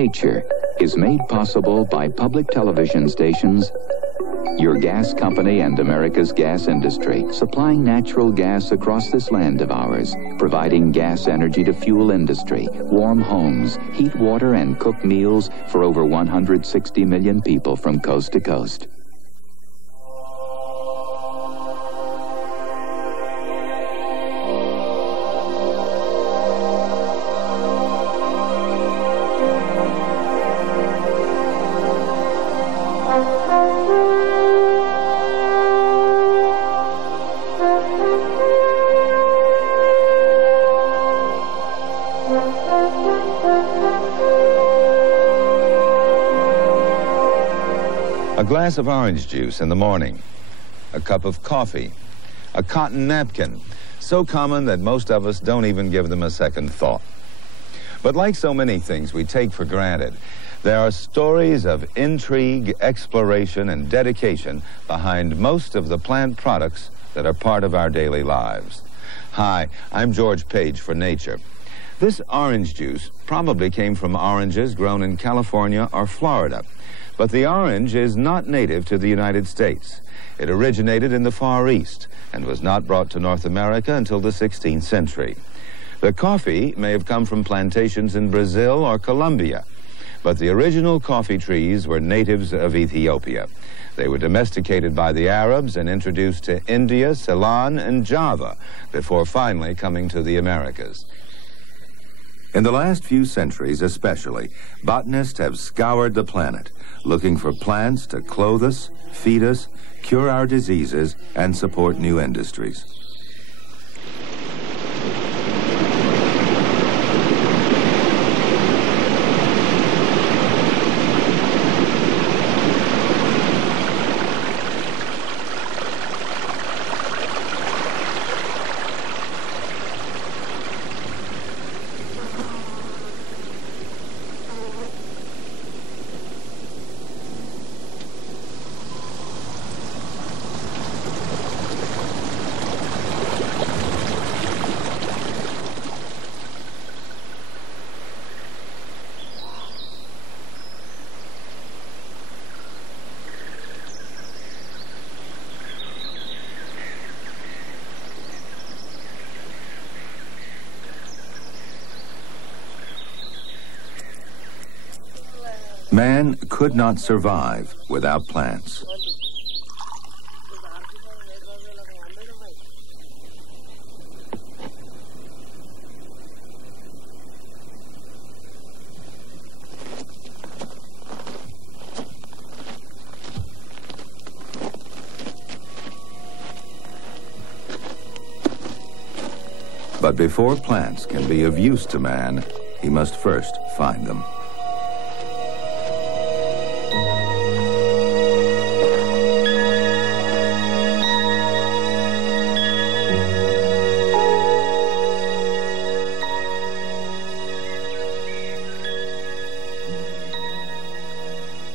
nature is made possible by public television stations, your gas company, and America's gas industry, supplying natural gas across this land of ours, providing gas energy to fuel industry, warm homes, heat water, and cook meals for over 160 million people from coast to coast. A glass of orange juice in the morning, a cup of coffee, a cotton napkin, so common that most of us don't even give them a second thought. But like so many things we take for granted, there are stories of intrigue, exploration, and dedication behind most of the plant products that are part of our daily lives. Hi, I'm George Page for Nature. This orange juice probably came from oranges grown in California or Florida. But the orange is not native to the United States. It originated in the Far East and was not brought to North America until the 16th century. The coffee may have come from plantations in Brazil or Colombia, but the original coffee trees were natives of Ethiopia. They were domesticated by the Arabs and introduced to India, Ceylon, and Java before finally coming to the Americas. In the last few centuries especially, botanists have scoured the planet, looking for plants to clothe us, feed us, cure our diseases, and support new industries. Man could not survive without plants. But before plants can be of use to man, he must first find them.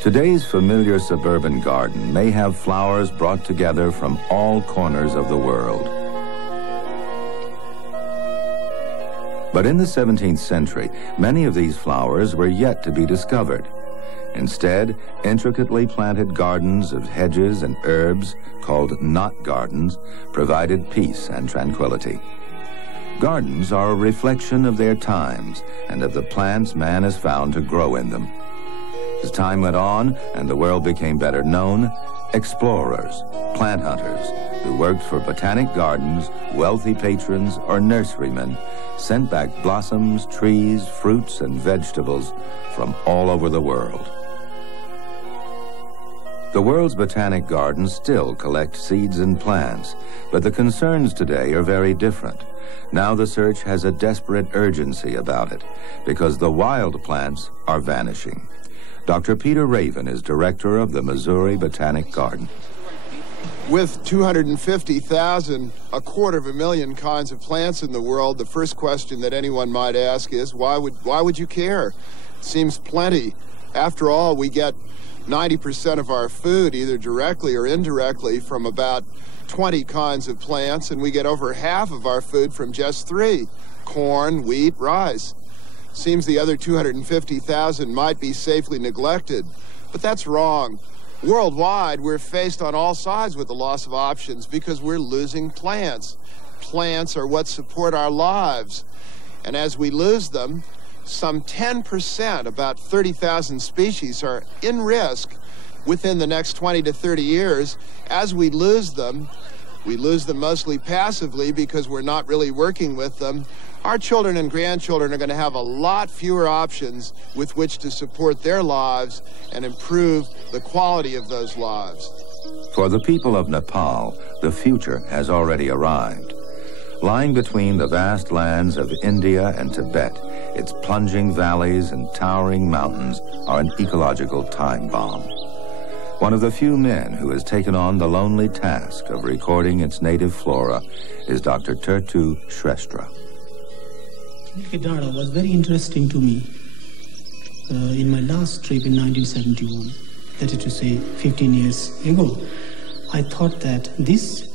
Today's familiar suburban garden may have flowers brought together from all corners of the world. But in the 17th century, many of these flowers were yet to be discovered. Instead, intricately planted gardens of hedges and herbs, called knot gardens, provided peace and tranquility. Gardens are a reflection of their times and of the plants man has found to grow in them. As time went on and the world became better known, explorers, plant hunters, who worked for botanic gardens, wealthy patrons, or nurserymen, sent back blossoms, trees, fruits, and vegetables from all over the world. The world's botanic gardens still collect seeds and plants, but the concerns today are very different. Now the search has a desperate urgency about it, because the wild plants are vanishing. Dr. Peter Raven is director of the Missouri Botanic Garden. With 250,000, 250,000 kinds of plants in the world, the first question that anyone might ask is, why would you care? It seems plenty. After all, we get 90% of our food, either directly or indirectly, from about 20 kinds of plants, and we get over half of our food from just 3, corn, wheat, rice. Seems the other 250,000 might be safely neglected, but that's wrong. Worldwide, we're faced on all sides with the loss of options because we're losing plants. Plants are what support our lives. And as we lose them, some 10%, about 30,000 species, are in risk within the next 20 to 30 years. As we lose them mostly passively because we're not really working with them. Our children and grandchildren are going to have a lot fewer options with which to support their lives and improve the quality of those lives. For the people of Nepal, the future has already arrived. Lying between the vast lands of India and Tibet, its plunging valleys and towering mountains are an ecological time bomb. One of the few men who has taken on the lonely task of recording its native flora is Dr. Tertu Shrestha. Milky data was very interesting to me. In my last trip in 1971, that is to say 15 years ago, I thought that this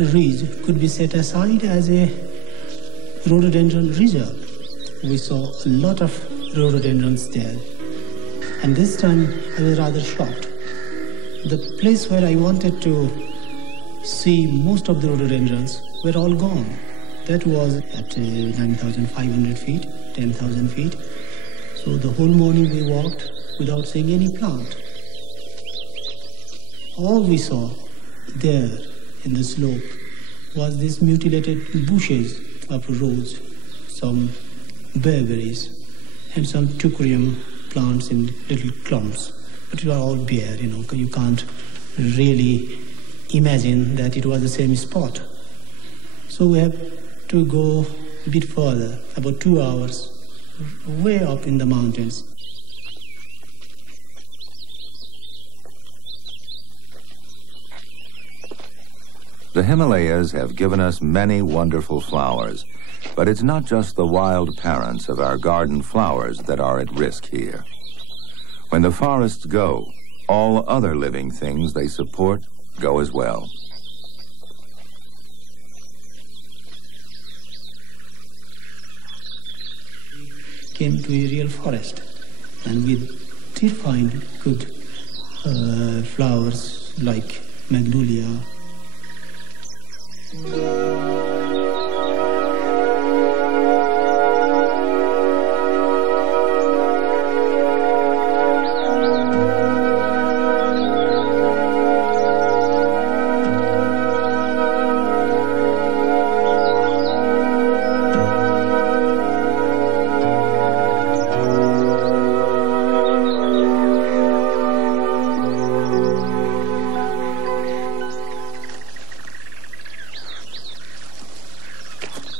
ridge could be set aside as a rhododendron reserve. We saw a lot of rhododendrons there. And this time I was rather shocked. The place where I wanted to see most of the rhododendrons were all gone. That was at 9,500 feet, 10,000 feet. So the whole morning we walked without seeing any plant. All we saw there in the slope was these mutilated bushes of rose, some berberries, and some teucrium plants in little clumps. But it was all bare, you can't really imagine that it was the same spot. So we have to go a bit further, about 2 hours, way up in the mountains. The Himalayas have given us many wonderful flowers, but it's not just the wild parents of our garden flowers that are at risk here. When the forests go, all other living things they support go as well. Came to a real forest, and we did find good flowers like magnolia.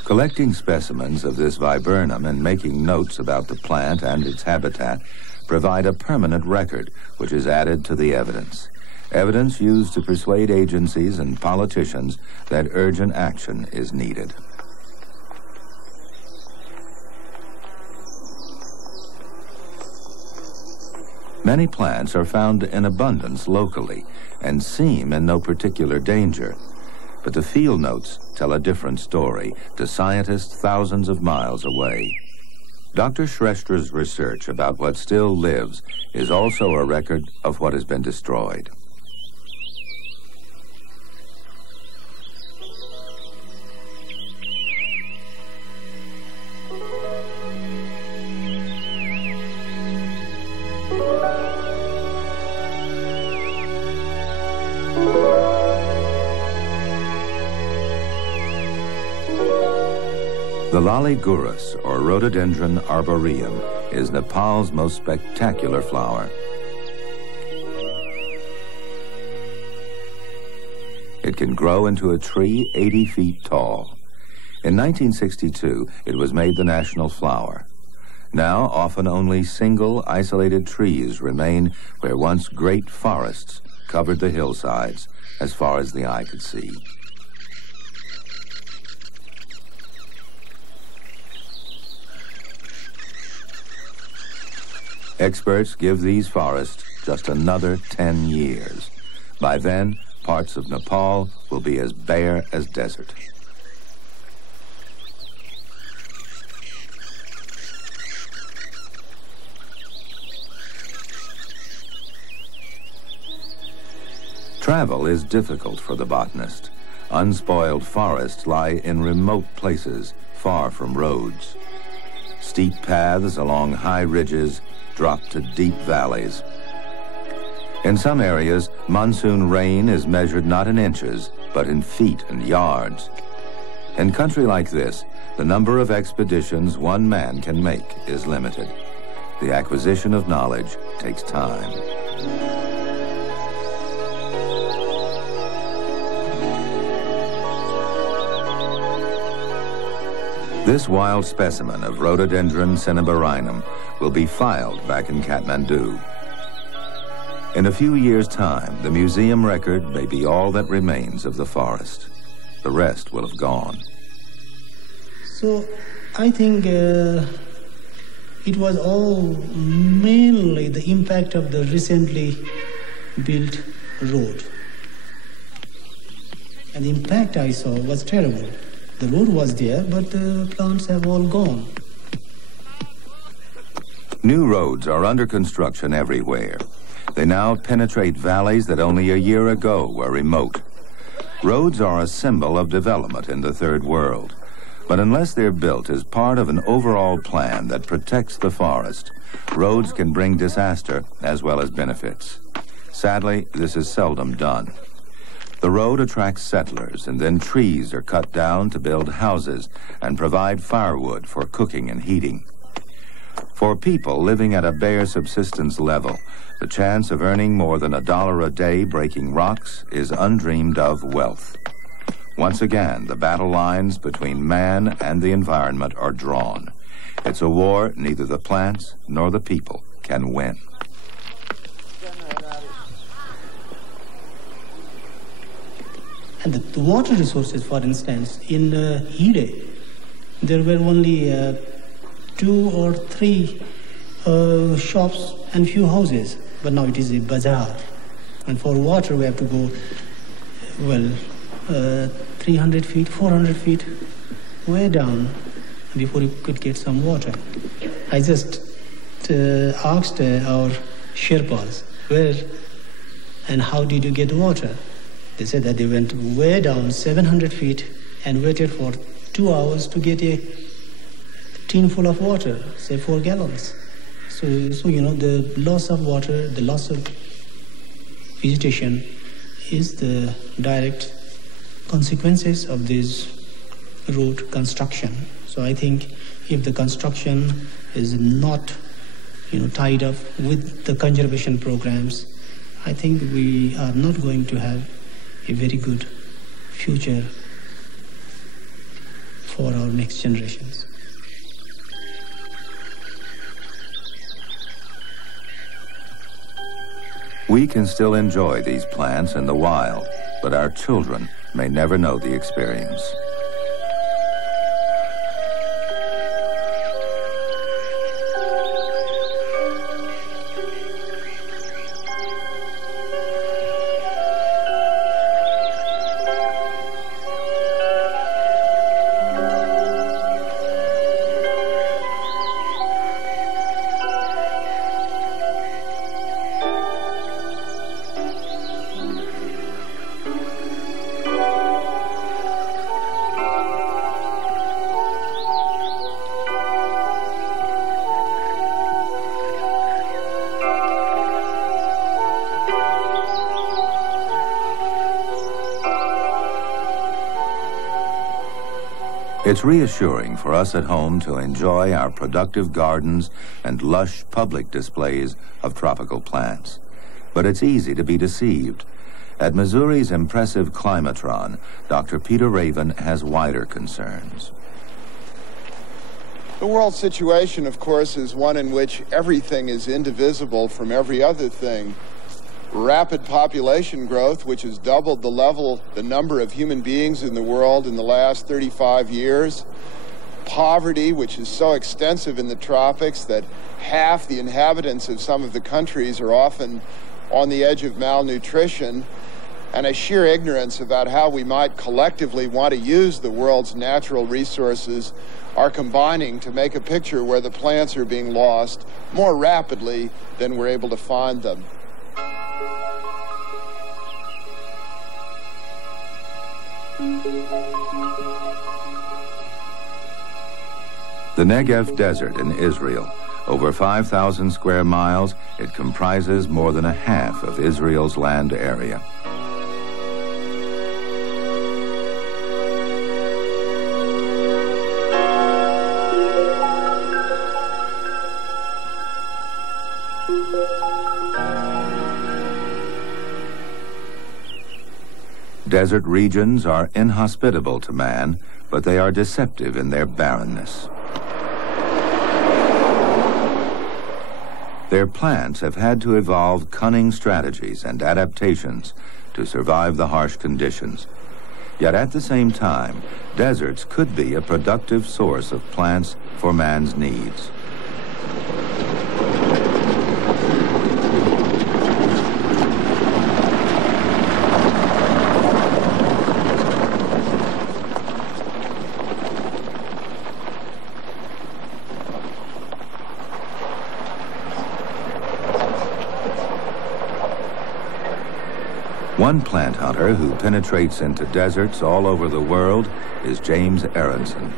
Collecting specimens of this viburnum and making notes about the plant and its habitat provide a permanent record, which is added to the evidence. Evidence used to persuade agencies and politicians that urgent action is needed. Many plants are found in abundance locally and seem in no particular danger. But the field notes tell a different story to scientists thousands of miles away. Dr. Shrestha's research about what still lives is also a record of what has been destroyed. The Lalligurus, or Rhododendron arboreum, is Nepal's most spectacular flower. It can grow into a tree 80 feet tall. In 1962, it was made the national flower. Now, often only single, isolated trees remain where once great forests covered the hillsides as far as the eye could see. Experts give these forests just another 10 years. By then, parts of Nepal will be as bare as desert. Travel is difficult for the botanist. Unspoiled forests lie in remote places, far from roads. Steep paths along high ridges drop to deep valleys. In some areas, monsoon rain is measured not in inches, but in feet and yards. In country like this, the number of expeditions one man can make is limited. The acquisition of knowledge takes time. This wild specimen of Rhododendron cinnabarinum will be filed back in Kathmandu. In a few years' time, the museum record may be all that remains of the forest. The rest will have gone. So I think it was all mainly the impact of the recently built road. And the impact I saw was terrible. The road was there, but the plants have all gone. New roads are under construction everywhere. They now penetrate valleys that only a year ago were remote. Roads are a symbol of development in the Third World. But unless they're built as part of an overall plan that protects the forest, roads can bring disaster as well as benefits. Sadly, this is seldom done. The road attracts settlers, and then trees are cut down to build houses and provide firewood for cooking and heating. For people living at a bare subsistence level, the chance of earning more than $1 a day breaking rocks is undreamed of wealth. Once again, the battle lines between man and the environment are drawn. It's a war neither the plants nor the people can win. And the water resources, for instance, in Hide, there were only 2 or 3 shops and few houses, but now it is a bazaar. And for water, we have to go, well, 300 feet, 400 feet way down before you could get some water. I just asked our Sherpas, where and how did you get water? They said that they went way down 700 feet and waited for 2 hours to get a tin full of water, say 4 gallons. So you know, the loss of water, the loss of vegetation is the direct consequences of this road construction. So I think if the construction is not, tied up with the conservation programs, I think we are not going to have a very good future for our next generations. We can still enjoy these plants in the wild, but our children may never know the experience. It's reassuring for us at home to enjoy our productive gardens and lush public displays of tropical plants. But it's easy to be deceived. At Missouri's impressive climatron, Dr. Peter Raven has wider concerns. The world situation, of course, is one in which everything is indivisible from every other thing. Rapid population growth, which has doubled the number of human beings in the world in the last 35 years. Poverty, which is so extensive in the tropics that half the inhabitants of some of the countries are often on the edge of malnutrition. And a sheer ignorance about how we might collectively want to use the world's natural resources are combining to make a picture where the plants are being lost more rapidly than we're able to find them. The Negev Desert in Israel. Over 5,000 square miles, it comprises more than a half of Israel's land area. Desert regions are inhospitable to man, but they are deceptive in their barrenness. Their plants have had to evolve cunning strategies and adaptations to survive the harsh conditions. Yet at the same time, deserts could be a productive source of plants for man's needs. One plant hunter who penetrates into deserts all over the world is James Aronson.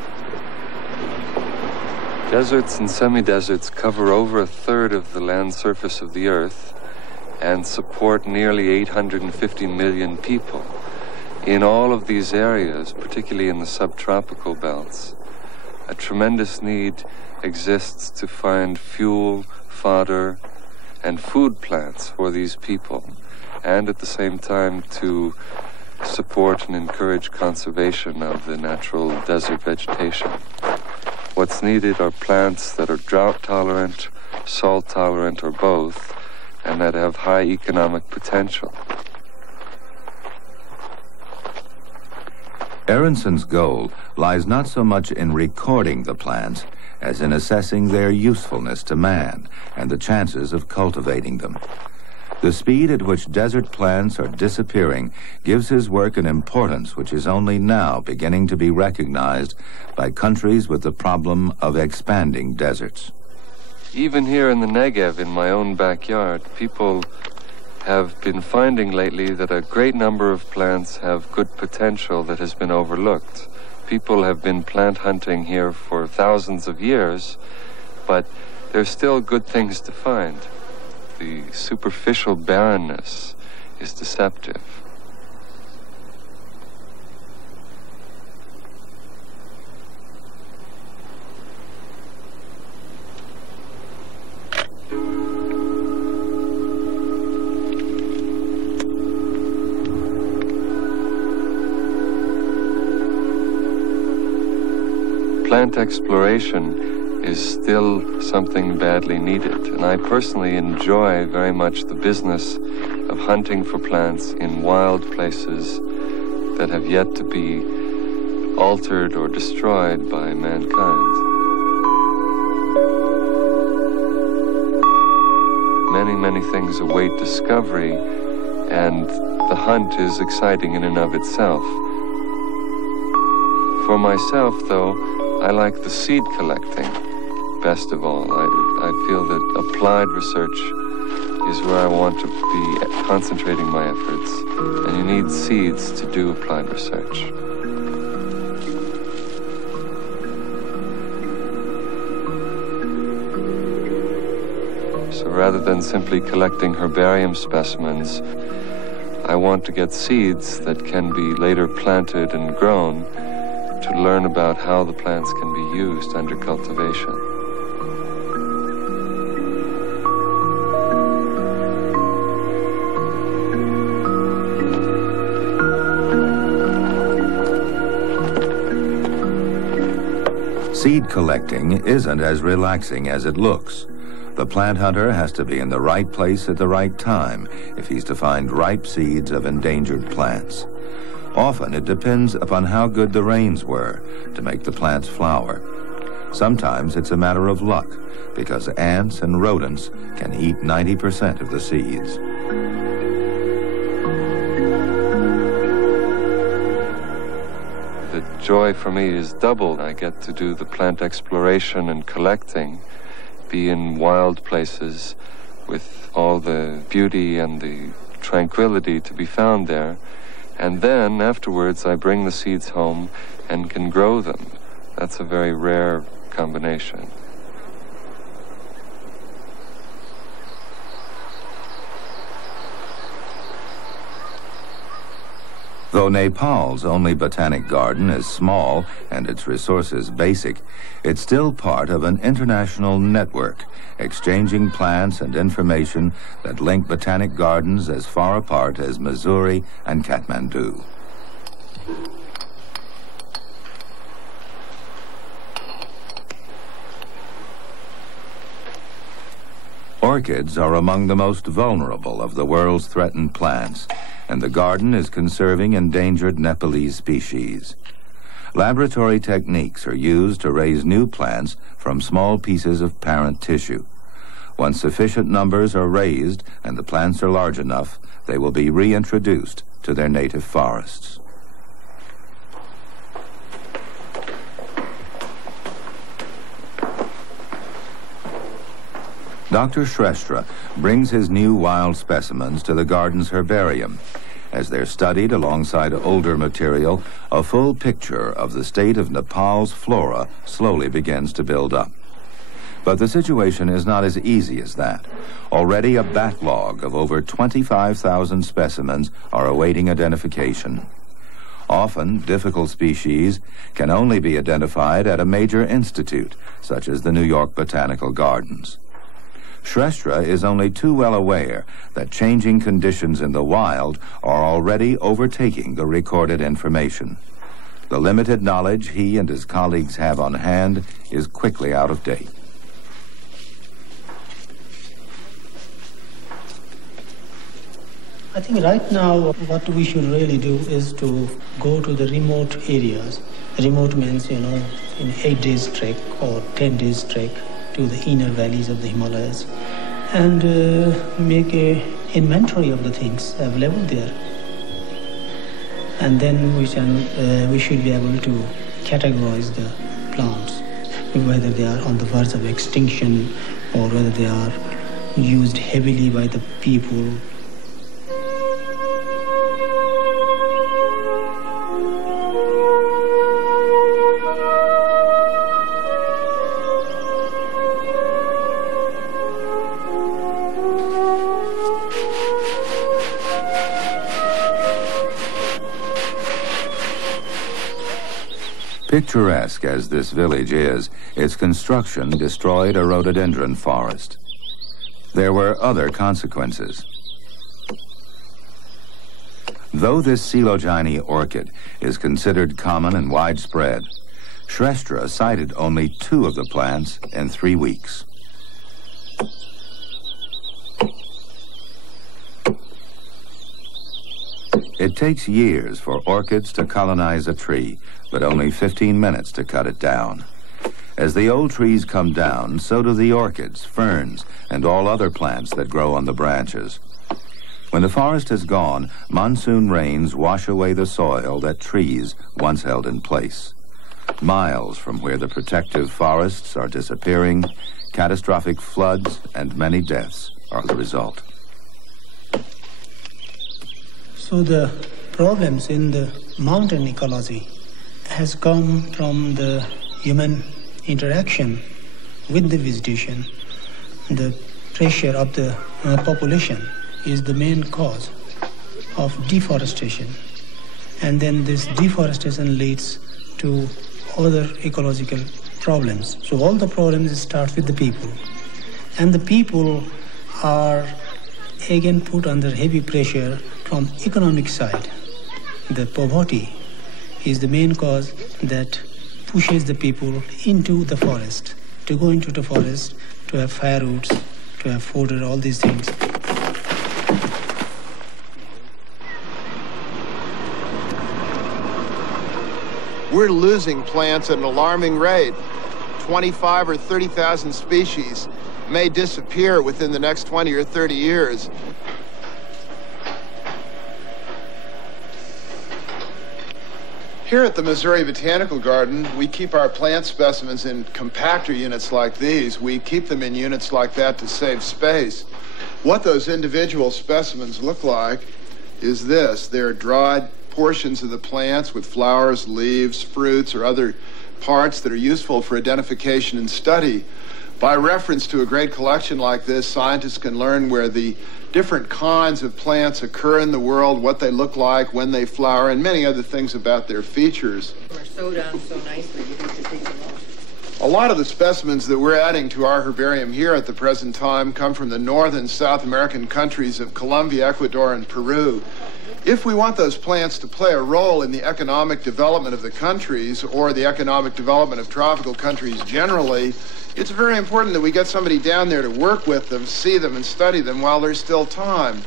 Deserts and semi-deserts cover over a third of the land surface of the Earth and support nearly 850 million people. In all of these areas, particularly in the subtropical belts, a tremendous need exists to find fuel, fodder, and food plants for these people, and at the same time to support and encourage conservation of the natural desert vegetation. What's needed are plants that are drought tolerant, salt tolerant, or both, and that have high economic potential. Aronson's goal lies not so much in recording the plants as in assessing their usefulness to man and the chances of cultivating them. The speed at which desert plants are disappearing gives his work an importance which is only now beginning to be recognized by countries with the problem of expanding deserts. Even here in the Negev, in my own backyard, people have been finding lately that a great number of plants have good potential that has been overlooked. People have been plant hunting here for thousands of years, but there's still good things to find. The superficial barrenness is deceptive. Plant exploration is still something badly needed, and I personally enjoy very much the business of hunting for plants in wild places that have yet to be altered or destroyed by mankind. Many things await discovery, and the hunt is exciting in and of itself. For myself, though, I like the seed collecting best of all. I feel that applied research is where I want to be concentrating my efforts, and you need seeds to do applied research. So rather than simply collecting herbarium specimens, I want to get seeds that can be later planted and grown to learn about how the plants can be used under cultivation. Seed collecting isn't as relaxing as it looks. The plant hunter has to be in the right place at the right time if he's to find ripe seeds of endangered plants. Often it depends upon how good the rains were to make the plants flower. Sometimes it's a matter of luck, because ants and rodents can eat 90% of the seeds. The joy for me is doubled. I get to do the plant exploration and collecting, be in wild places with all the beauty and the tranquility to be found there. And then afterwards I bring the seeds home and can grow them That's a very rare combination. Though Nepal's only botanic garden is small and its resources basic, it's still part of an international network, exchanging plants and information that link botanic gardens as far apart as Missouri and Kathmandu. Orchids are among the most vulnerable of the world's threatened plants, and the garden is conserving endangered Nepalese species. Laboratory techniques are used to raise new plants from small pieces of parent tissue. Once sufficient numbers are raised and the plants are large enough, they will be reintroduced to their native forests. Dr. Shrestha brings his new wild specimens to the garden's herbarium. As they're studied alongside older material, a full picture of the state of Nepal's flora slowly begins to build up. But the situation is not as easy as that. Already a backlog of over 25,000 specimens are awaiting identification. Often, difficult species can only be identified at a major institute, such as the New York Botanical Gardens. Shrestha is only too well aware that changing conditions in the wild are already overtaking the recorded information. The limited knowledge he and his colleagues have on hand is quickly out of date. I think right now what we should really do is to go to the remote areas. Remote means, in 8 days trek or 10 days trek to the inner valleys of the Himalayas and make an inventory of the things available there. And then we should be able to categorize the plants, whether they are on the verge of extinction or whether they are used heavily by the people. Picturesque as this village is, its construction destroyed a rhododendron forest. There were other consequences. Though this Coelogine orchid is considered common and widespread, Shrestha sighted only 2 of the plants in 3 weeks. It takes years for orchids to colonize a tree, but only 15 minutes to cut it down. As the old trees come down, so do the orchids, ferns, and all other plants that grow on the branches. When the forest is gone, monsoon rains wash away the soil that trees once held in place. Miles from where the protective forests are disappearing, catastrophic floods and many deaths are the result. So the problems in the mountain ecology has come from the human interaction with the vegetation. The pressure of the population is the main cause of deforestation. And then this deforestation leads to other ecological problems. So all the problems start with the people. And the people are again put under heavy pressure from economic side. The poverty is the main cause that pushes the people into the forest, to go into the forest, to have firewoods, to have fodder, all these things. We're losing plants at an alarming rate. 25 or 30,000 species may disappear within the next 20 or 30 years. Here at the Missouri Botanical Garden, we keep our plant specimens in compactor units like these. We keep them in units like that to save space. What those individual specimens look like is this. They're dried portions of the plants with flowers, leaves, fruits, or other parts that are useful for identification and study. By reference to a great collection like this, scientists can learn where the different kinds of plants occur in the world, what they look like, when they flower, and many other things about their features. They're sewed on so nicely, you have to take them off. A lot of the specimens that we're adding to our herbarium here at the present time come from the North and South American countries of Colombia, Ecuador, and Peru. If we want those plants to play a role in the economic development of the countries or the economic development of tropical countries generally, it's very important that we get somebody down there to work with them, see them, and study them while there's still time.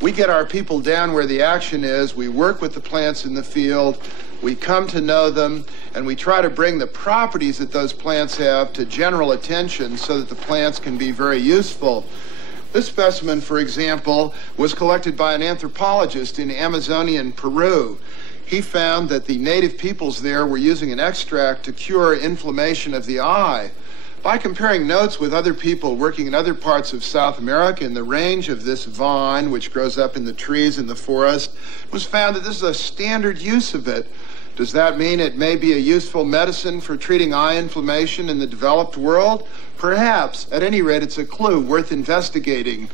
We get our people down where the action is, we work with the plants in the field, we come to know them, and we try to bring the properties that those plants have to general attention so that the plants can be very useful. This specimen, for example, was collected by an anthropologist in Amazonian Peru. He found that the native peoples there were using an extract to cure inflammation of the eye. By comparing notes with other people working in other parts of South America in the range of this vine, which grows up in the trees in the forest, it was found that this is a standard use of it. Does that mean it may be a useful medicine for treating eye inflammation in the developed world? Perhaps. At any rate, it's a clue worth investigating.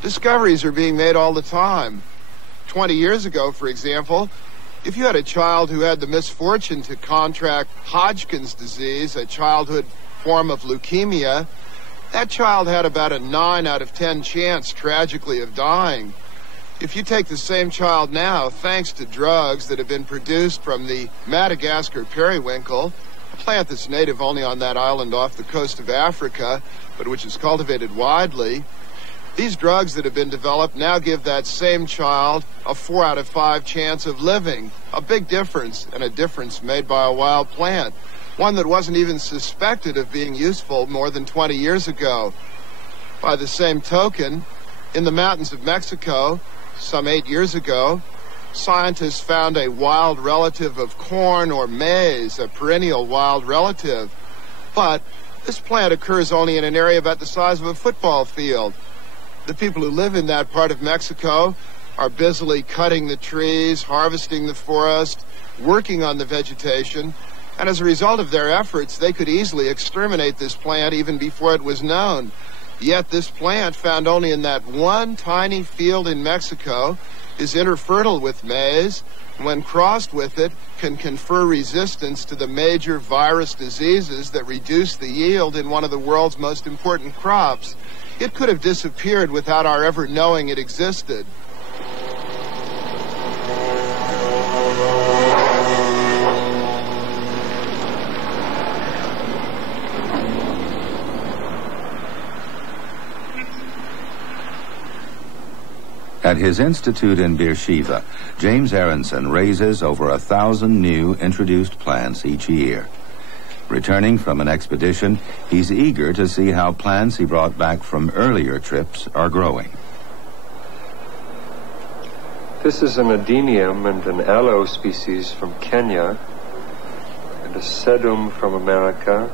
Discoveries are being made all the time. 20 years ago, for example, if you had a child who had the misfortune to contract Hodgkin's disease, a childhood form of leukemia, that child had about a 9 out of 10 chance, tragically, of dying. If you take the same child now, thanks to drugs that have been produced from the Madagascar periwinkle, a plant that's native only on that island off the coast of Africa, but which is cultivated widely, these drugs that have been developed now give that same child a 4 out of 5 chance of living. A big difference, and a difference made by a wild plant. One that wasn't even suspected of being useful more than 20 years ago. By the same token, in the mountains of Mexico, some 8 years ago, scientists found a wild relative of corn or maize, a perennial wild relative. But this plant occurs only in an area about the size of a football field. The people who live in that part of Mexico are busily cutting the trees, harvesting the forest, working on the vegetation, and as a result of their efforts, they could easily exterminate this plant even before it was known. Yet this plant, found only in that one tiny field in Mexico, is interfertile with maize, and when crossed with it, can confer resistance to the major virus diseases that reduce the yield in one of the world's most important crops. It could have disappeared without our ever knowing it existed. At his institute in Beersheba, James Aronson raises over 1,000 new introduced plants each year. Returning from an expedition, he's eager to see how plants he brought back from earlier trips are growing. This is an adenium and an aloe species from Kenya, and a sedum from America.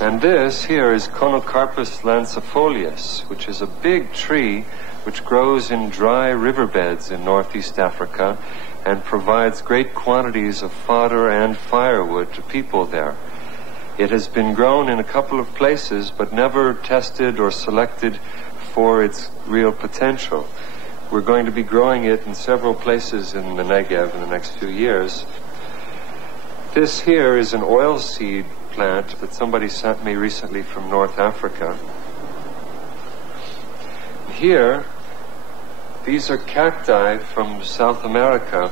And this here is Conocarpus lancifolius, which is a big tree which grows in dry riverbeds in northeast Africa and provides great quantities of fodder and firewood to people there. It has been grown in a couple of places, but never tested or selected for its real potential. We're going to be growing it in several places in the Negev in the next few years. This here is an oilseed plant that somebody sent me recently from North Africa. Here, these are cacti from South America,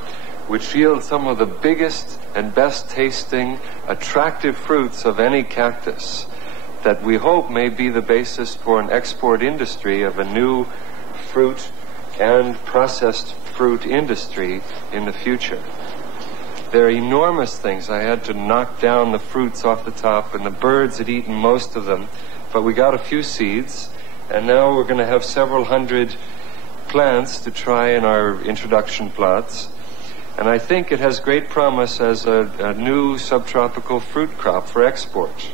which yield some of the biggest and best tasting, attractive fruits of any cactus that we hope may be the basis for an export industry of a new fruit and processed fruit industry in the future. They're enormous things. I had to knock down the fruits off the top, and the birds had eaten most of them, but we got a few seeds, and now we're going to have several hundred plants to try in our introduction plots. And I think it has great promise as a new subtropical fruit crop for export.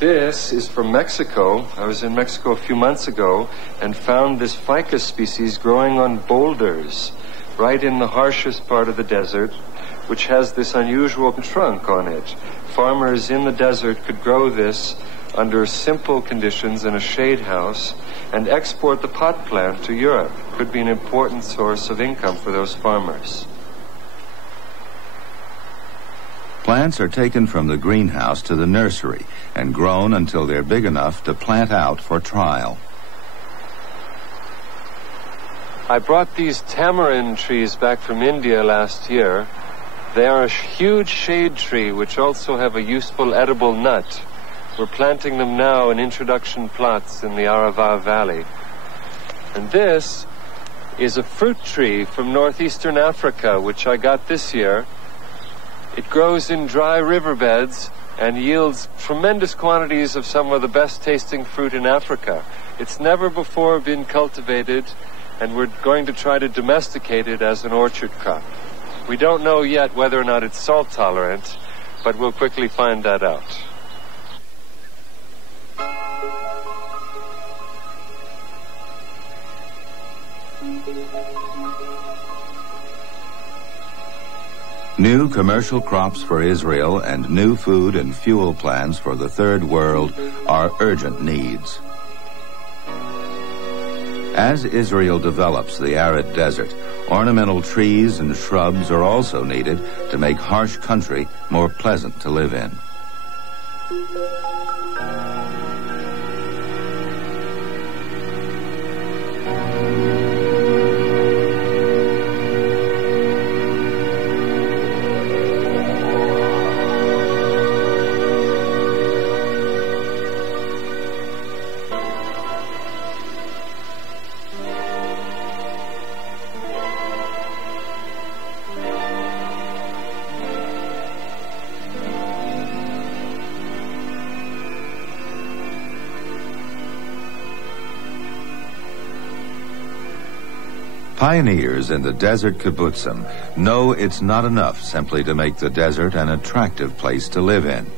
This is from Mexico. I was in Mexico a few months ago and found this ficus species growing on boulders right in the harshest part of the desert, which has this unusual trunk on it. Farmers in the desert could grow this under simple conditions in a shade house and export the pot plant to Europe. Could be an important source of income for those farmers. Plants are taken from the greenhouse to the nursery and grown until they're big enough to plant out for trial. I brought these tamarind trees back from India last year. They are a huge shade tree which also have a useful edible nut. We're planting them now in introduction plots in the Arava Valley. And this is a fruit tree from northeastern Africa, which I got this year. It grows in dry riverbeds and yields tremendous quantities of some of the best tasting fruit in Africa. It's never before been cultivated, and we're going to try to domesticate it as an orchard crop. We don't know yet whether or not it's salt tolerant, but we'll quickly find that out. New commercial crops for Israel and new food and fuel plans for the Third World are urgent needs. As Israel develops the arid desert, ornamental trees and shrubs are also needed to make harsh country more pleasant to live in. Pioneers in the desert kibbutzim know it's not enough simply to make the desert an attractive place to live in.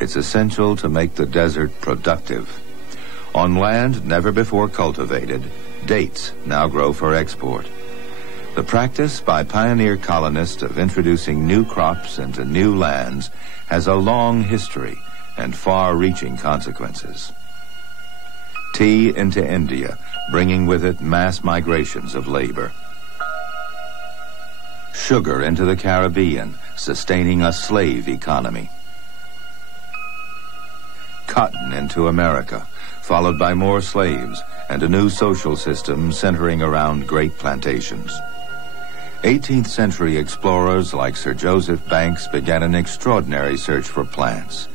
It's essential to make the desert productive. On land never before cultivated, dates now grow for export. The practice by pioneer colonists of introducing new crops into new lands has a long history and far-reaching consequences. Tea into India, bringing with it mass migrations of labor. Sugar into the Caribbean, sustaining a slave economy. Cotton into America, followed by more slaves and a new social system centering around great plantations. 18th century explorers like Sir Joseph Banks began an extraordinary search for plants.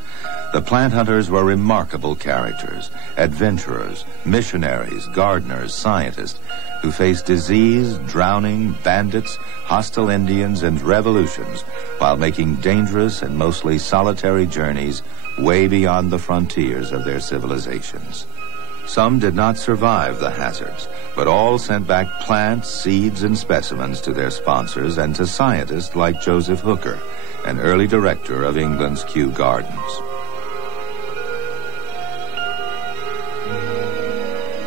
The plant hunters were remarkable characters, adventurers, missionaries, gardeners, scientists, who faced disease, drowning, bandits, hostile Indians, and revolutions while making dangerous and mostly solitary journeys way beyond the frontiers of their civilizations. Some did not survive the hazards, but all sent back plants, seeds, and specimens to their sponsors and to scientists like Joseph Hooker, an early director of England's Kew Gardens.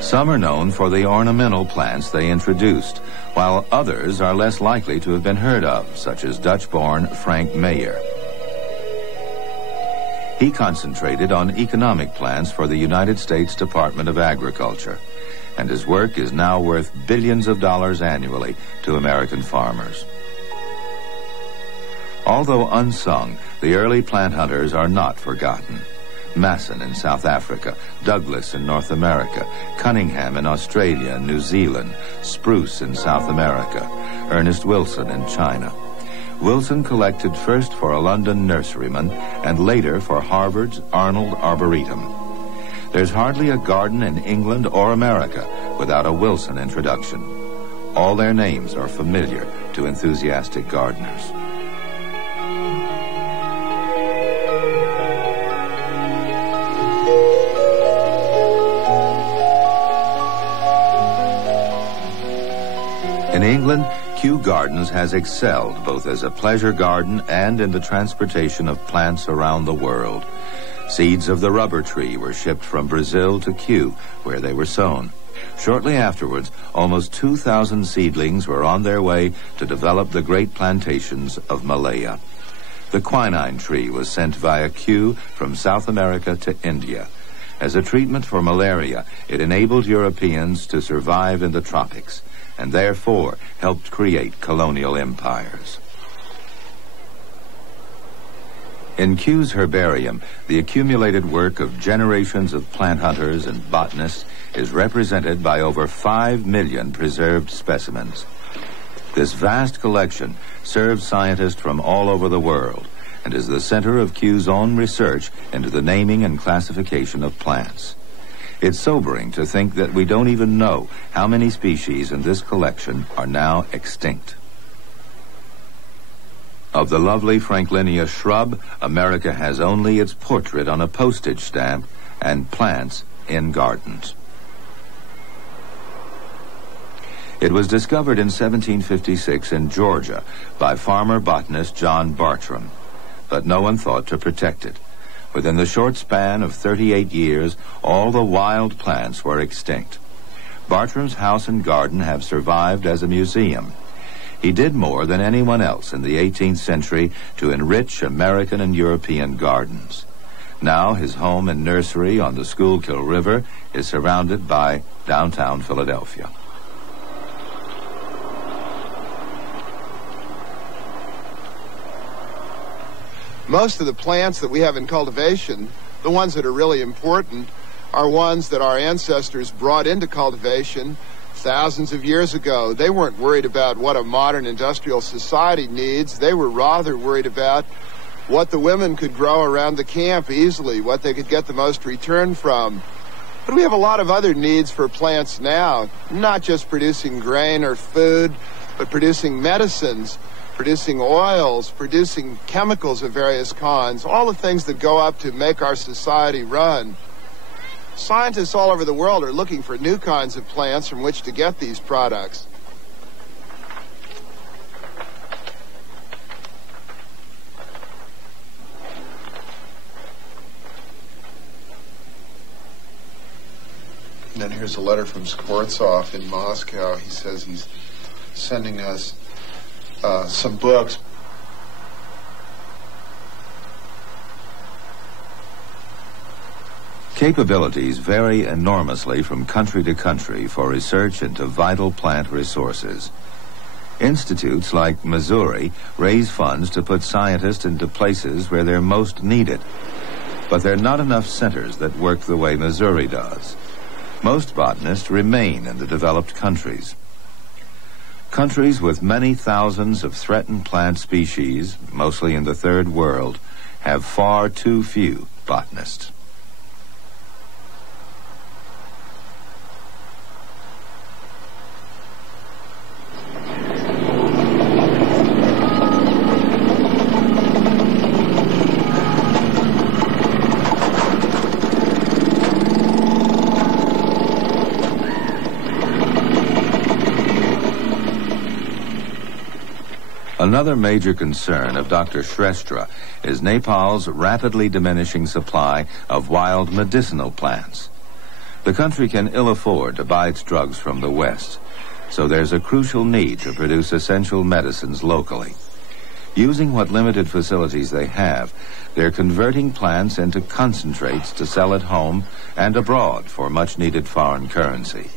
Some are known for the ornamental plants they introduced, while others are less likely to have been heard of, such as Dutch-born Frank Mayer. He concentrated on economic plants for the United States Department of Agriculture, and his work is now worth billions of dollars annually to American farmers. Although unsung, the early plant hunters are not forgotten. Masson in South Africa, Douglas in North America, Cunningham in Australia and New Zealand, Spruce in South America, Ernest Wilson in China. Wilson collected first for a London nurseryman and later for Harvard's Arnold Arboretum. There's hardly a garden in England or America without a Wilson introduction. All their names are familiar to enthusiastic gardeners. In England, Kew Gardens has excelled both as a pleasure garden and in the transportation of plants around the world. Seeds of the rubber tree were shipped from Brazil to Kew, where they were sown. Shortly afterwards, almost 2,000 seedlings were on their way to develop the great plantations of Malaya. The quinine tree was sent via Kew from South America to India. As a treatment for malaria, it enabled Europeans to survive in the tropics, and therefore helped create colonial empires. In Kew's herbarium, the accumulated work of generations of plant hunters and botanists is represented by over 5 million preserved specimens. This vast collection serves scientists from all over the world and is the center of Kew's own research into the naming and classification of plants. It's sobering to think that we don't even know how many species in this collection are now extinct. Of the lovely Franklinia shrub, America has only its portrait on a postage stamp and plants in gardens. It was discovered in 1756 in Georgia by farmer botanist John Bartram, but no one thought to protect it. Within the short span of 38 years, all the wild plants were extinct. Bartram's house and garden have survived as a museum. He did more than anyone else in the 18th century to enrich American and European gardens. Now his home and nursery on the Schuylkill River is surrounded by downtown Philadelphia. Most of the plants that we have in cultivation, the ones that are really important, are ones that our ancestors brought into cultivation thousands of years ago. They weren't worried about what a modern industrial society needs. They were rather worried about what the women could grow around the camp easily, what they could get the most return from. But we have a lot of other needs for plants now, not just producing grain or food, but producing medicines, producing oils, producing chemicals of various kinds, all the things that go up to make our society run. Scientists all over the world are looking for new kinds of plants from which to get these products. And then here's a letter from Skvortsov in Moscow. He says he's sending us some books. Capabilities vary enormously from country to country for research into vital plant resources. Institutes like Missouri raise funds to put scientists into places where they're most needed. But there are not enough centers that work the way Missouri does. Most botanists remain in the developed countries. Countries with many thousands of threatened plant species, mostly in the Third World, have far too few botanists. Another major concern of Dr. Shrestha is Nepal's rapidly diminishing supply of wild medicinal plants. The country can ill afford to buy its drugs from the West, so there's a crucial need to produce essential medicines locally. Using what limited facilities they have, they're converting plants into concentrates to sell at home and abroad for much-needed foreign currency.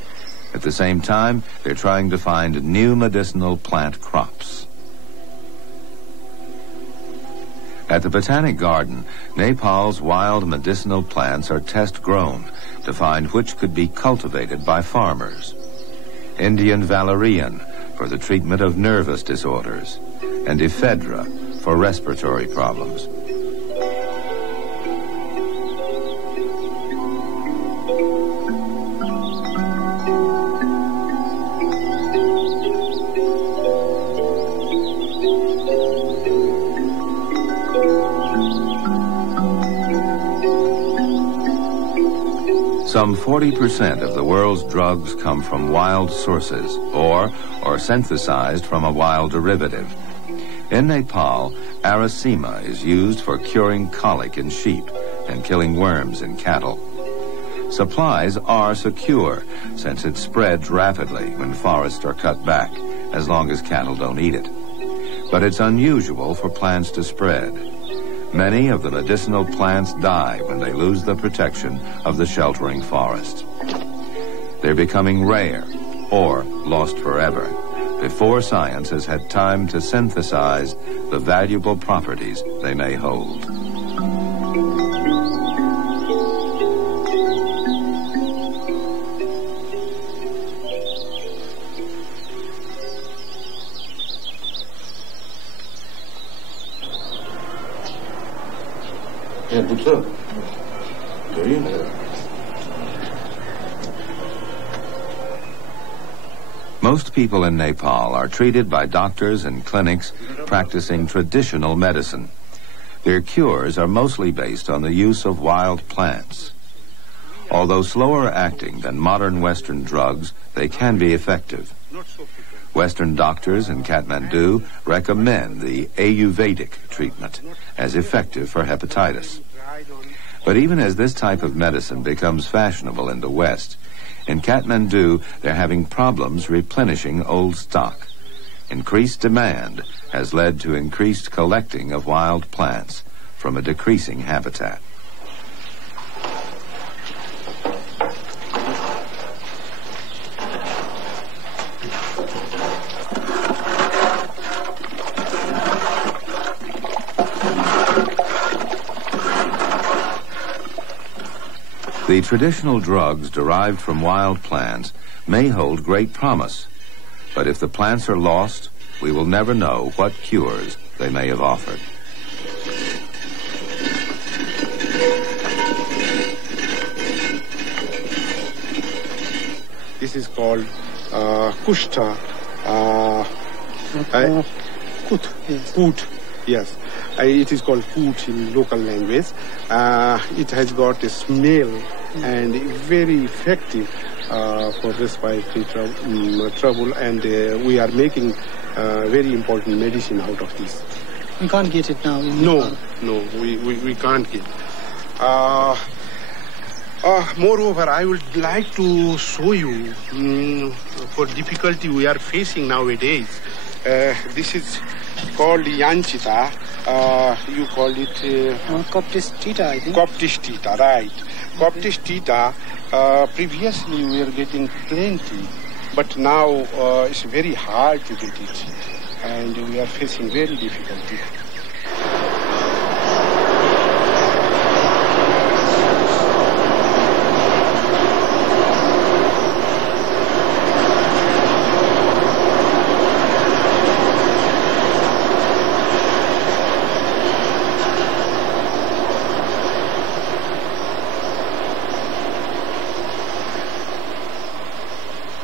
At the same time, they're trying to find new medicinal plant crops. At the Botanic Garden, Nepal's wild medicinal plants are test-grown to find which could be cultivated by farmers. Indian valerian for the treatment of nervous disorders, and ephedra for respiratory problems. Some 40% of the world's drugs come from wild sources or synthesized from a wild derivative. In Nepal, aracema is used for curing colic in sheep and killing worms in cattle. Supplies are secure since it spreads rapidly when forests are cut back, as long as cattle don't eat it. But it's unusual for plants to spread. Many of the medicinal plants die when they lose the protection of the sheltering forest. They're becoming rare or lost forever before science has had time to synthesize the valuable properties they may hold. Most people in Nepal are treated by doctors and clinics practicing traditional medicine. Their cures are mostly based on the use of wild plants. Although slower acting than modern Western drugs, they can be effective. Western doctors in Kathmandu recommend the Ayurvedic treatment as effective for hepatitis. But even as this type of medicine becomes fashionable in the West, in Kathmandu they're having problems replenishing old stock. Increased demand has led to increased collecting of wild plants from a decreasing habitat. The traditional drugs derived from wild plants may hold great promise, but if the plants are lost, we will never know what cures they may have offered. This is called kushta. Kut, yes. It is called kut in local language. It has got a smell and very effective for respiratory trouble, and we are making very important medicine out of this. We can't get it now. No, we can't get. Moreover, I would like to show you for difficulty we are facing nowadays. This is called yanchita. You call it Coptis tita, I think. Coptis tita, right. Coptis tita, previously we were getting plenty, but now it's very hard to get it, and we are facing very difficulty.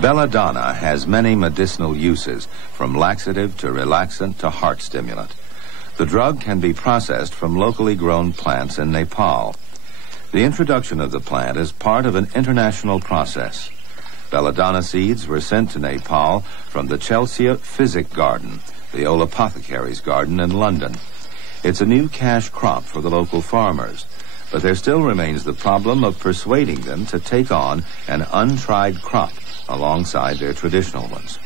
Belladonna has many medicinal uses, from laxative to relaxant to heart stimulant. The drug can be processed from locally grown plants in Nepal. The introduction of the plant is part of an international process. Belladonna seeds were sent to Nepal from the Chelsea Physic Garden, the old apothecary's garden in London. It's a new cash crop for the local farmers, but there still remains the problem of persuading them to take on an untried crop alongside their traditional ones.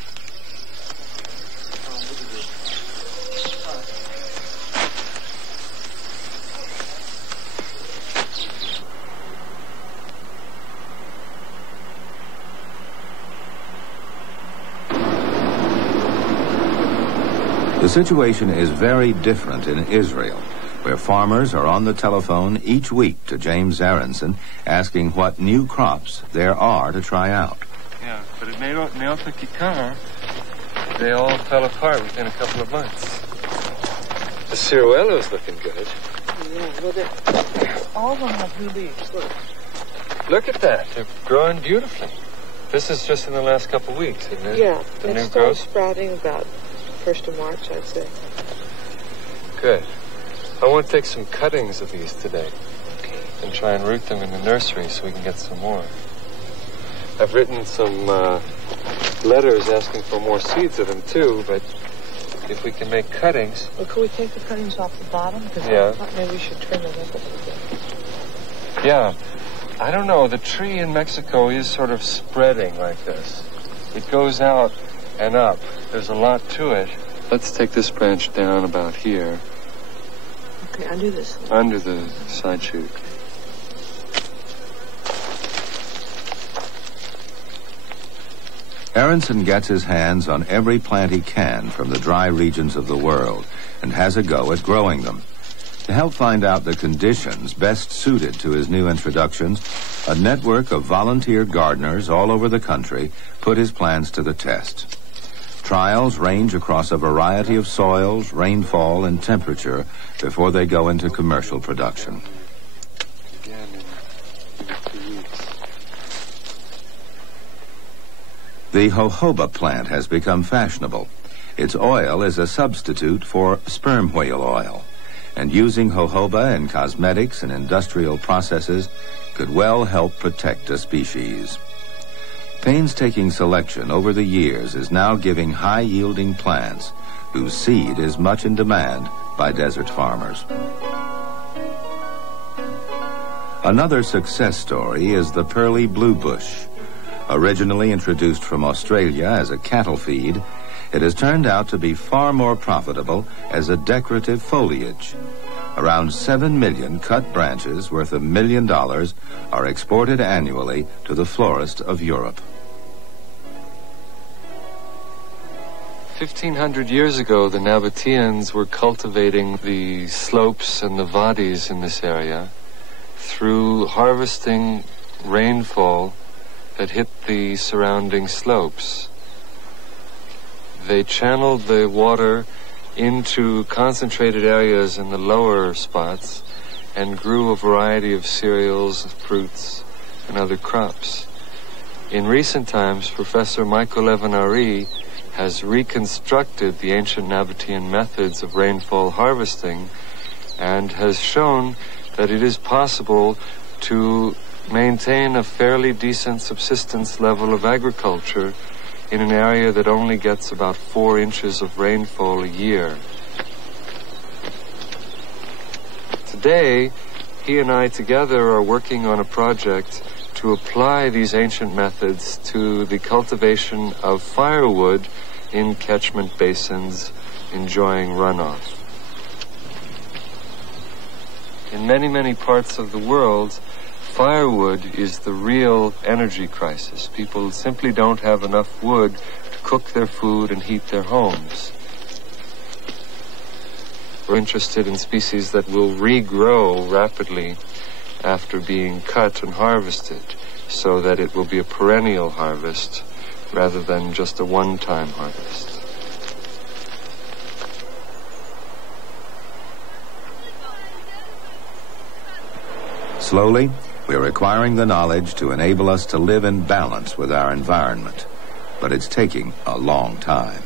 The situation is very different in Israel, where farmers are on the telephone each week to James Aronson asking what new crops there are to try out. Yeah, but at Meota Kikar, they all fell apart within a couple of months. The ciruella's looking good. Yeah, well, all of them have new leaves. Look at that. They're growing beautifully. This is just in the last couple of weeks, isn't it? Yeah, the it new started growth? sprouting about 1st of March, I'd say. Good. I want to take some cuttings of these today. Okay. and try and root them in the nursery so we can get some more. I've written some letters asking for more seeds of them too, but if we can make cuttings... Well, could we take the cuttings off the bottom? Because yeah. I thought maybe we should trim them up a little bit. Yeah. I don't know. The tree in Mexico is sort of spreading like this. It goes out and up. There's a lot to it. Let's take this branch down about here. Okay, undo this. Under the side shoot. Aronson gets his hands on every plant he can from the dry regions of the world and has a go at growing them. To help find out the conditions best suited to his new introductions, a network of volunteer gardeners all over the country put his plants to the test. Trials range across a variety of soils, rainfall, and temperature before they go into commercial production. The jojoba plant has become fashionable. Its oil is a substitute for sperm whale oil, and using jojoba in cosmetics and industrial processes could well help protect a species. Painstaking selection over the years is now giving high-yielding plants whose seed is much in demand by desert farmers. Another success story is the pearly blue bush. Originally introduced from Australia as a cattle feed, it has turned out to be far more profitable as a decorative foliage. Around 7 million cut branches worth $1 million are exported annually to the florists of Europe. 1,500 years ago, the Nabateans were cultivating the slopes and the wadis in this area through harvesting rainfall that hit the surrounding slopes. They channeled the water into concentrated areas in the lower spots and grew a variety of cereals, fruits, and other crops. In recent times, Professor Michael Levinari has reconstructed the ancient Nabatean methods of rainfall harvesting and has shown that it is possible to maintain a fairly decent subsistence level of agriculture in an area that only gets about 4 inches of rainfall a year. Today, he and I together are working on a project to apply these ancient methods to the cultivation of firewood in catchment basins enjoying runoff. In many, many parts of the world, firewood is the real energy crisis. People simply don't have enough wood to cook their food and heat their homes. We're interested in species that will regrow rapidly after being cut and harvested, so that it will be a perennial harvest rather than just a one-time harvest. Slowly, we're acquiring the knowledge to enable us to live in balance with our environment, but it's taking a long time.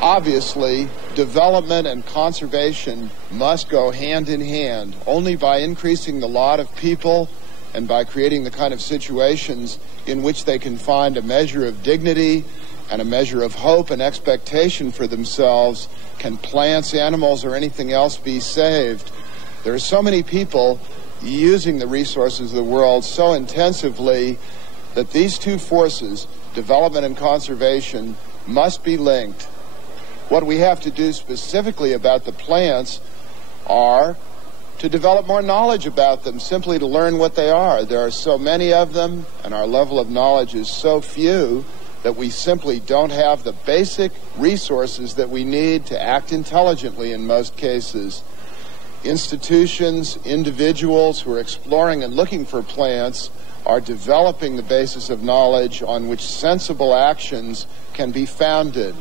Obviously, development and conservation must go hand in hand. Only by increasing the lot of people and by creating the kind of situations in which they can find a measure of dignity and a measure of hope and expectation for themselves can plants, animals, or anything else be saved. There are so many people using the resources of the world so intensively that these two forces, development and conservation, must be linked. What we have to do specifically about the plants are to develop more knowledge about them, simply to learn what they are. There are so many of them, and our level of knowledge is so few that we simply don't have the basic resources that we need to act intelligently in most cases. Institutions, individuals who are exploring and looking for plants are developing the basis of knowledge on which sensible actions can be founded.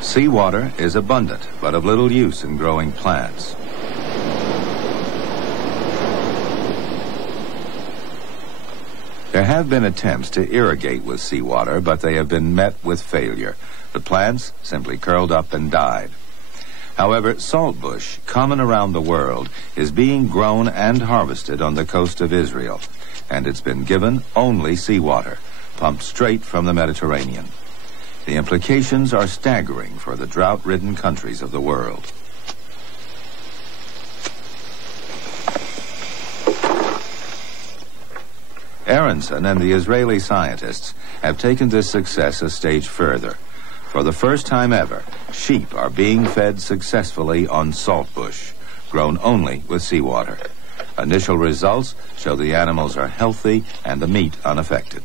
Seawater is abundant, but of little use in growing plants. There have been attempts to irrigate with seawater, but they have been met with failure. The plants simply curled up and died. However, saltbush, common around the world, is being grown and harvested on the coast of Israel, and it's been given only seawater, pumped straight from the Mediterranean. The implications are staggering for the drought-ridden countries of the world. Aronson and the Israeli scientists have taken this success a stage further. For the first time ever, sheep are being fed successfully on saltbush, grown only with seawater. Initial results show the animals are healthy and the meat unaffected.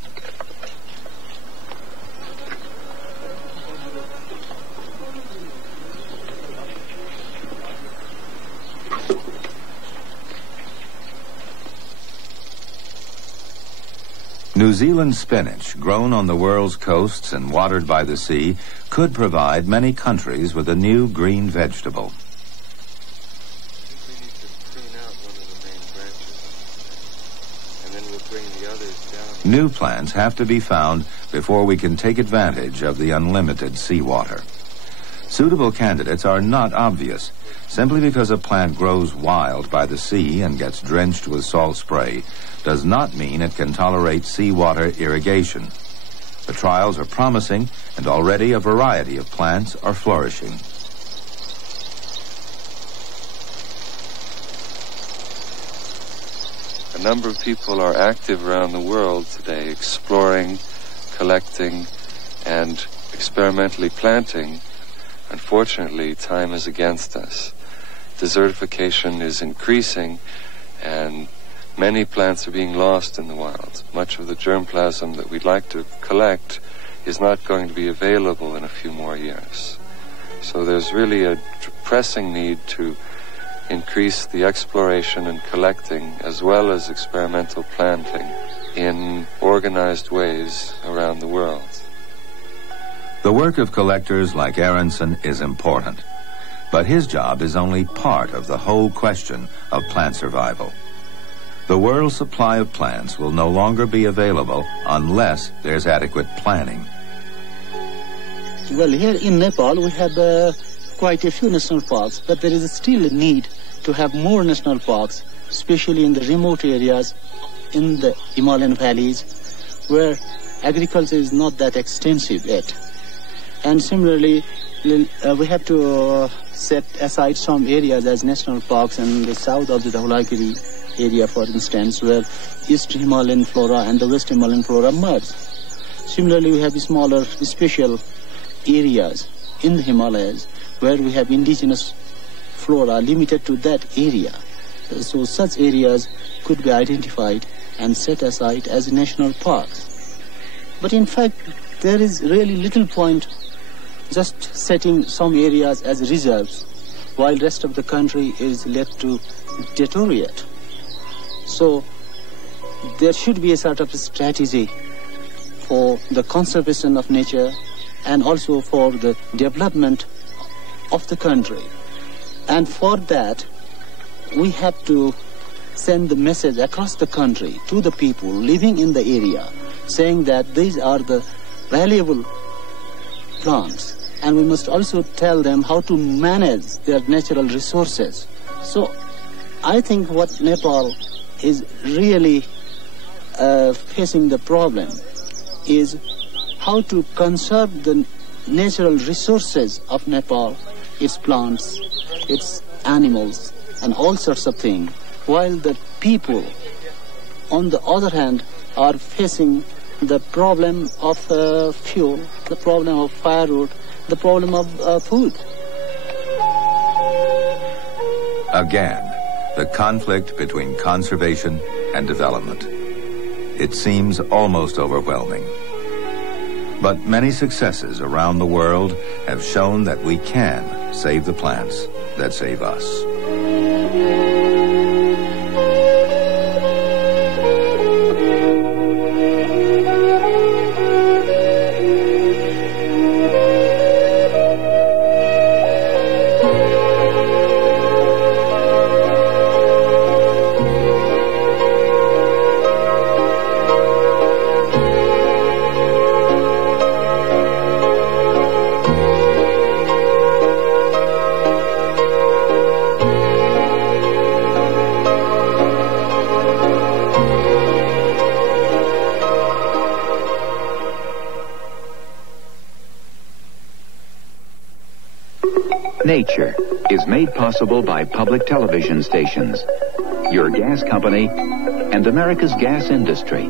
New Zealand spinach, grown on the world's coasts and watered by the sea, could provide many countries with a new green vegetable. We need to prune out one of the main branches, and then we'll bring the others down. New plants have to be found before we can take advantage of the unlimited seawater. Suitable candidates are not obvious. Simply because a plant grows wild by the sea and gets drenched with salt spray does not mean it can tolerate seawater irrigation. The trials are promising, and already a variety of plants are flourishing. A number of people are active around the world today, exploring, collecting, and experimentally planting. Unfortunately, time is against us. Desertification is increasing, and many plants are being lost in the wild. Much of the germplasm that we'd like to collect is not going to be available in a few more years. So there's really a pressing need to increase the exploration and collecting as well as experimental planting in organized ways around the world. The work of collectors like Aronson is important, but his job is only part of the whole question of plant survival. The world's supply of plants will no longer be available unless there's adequate planning. Well, here in Nepal we have quite a few national parks, but there is still a need to have more national parks, especially in the remote areas, in the Himalayan valleys, where agriculture is not that extensive yet. And similarly, we have to set aside some areas as national parks in the south of the Dhaulagiri area, for instance, where East Himalayan flora and the West Himalayan flora merge. Similarly, we have smaller special areas in the Himalayas where we have indigenous flora limited to that area. So such areas could be identified and set aside as national parks. But in fact, there is really little point just setting some areas as reserves while rest of the country is left to deteriorate. So there should be a sort of strategy for the conservation of nature and also for the development of the country. And for that, we have to send the message across the country to the people living in the area, saying that these are the valuable plants, and we must also tell them how to manage their natural resources. So I think what Nepal is really facing the problem is how to conserve the natural resources of Nepal, its plants, its animals, and all sorts of things, while the people, on the other hand, are facing the problem of fuel, the problem of firewood, the problem of food. Again, the conflict between conservation and development. It seems almost overwhelming. But many successes around the world have shown that we can save the plants that save us. Nature is made possible by public television stations, your gas company, and America's gas industry,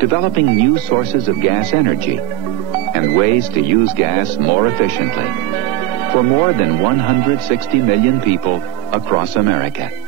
developing new sources of gas energy and ways to use gas more efficiently for more than 160 million people across America.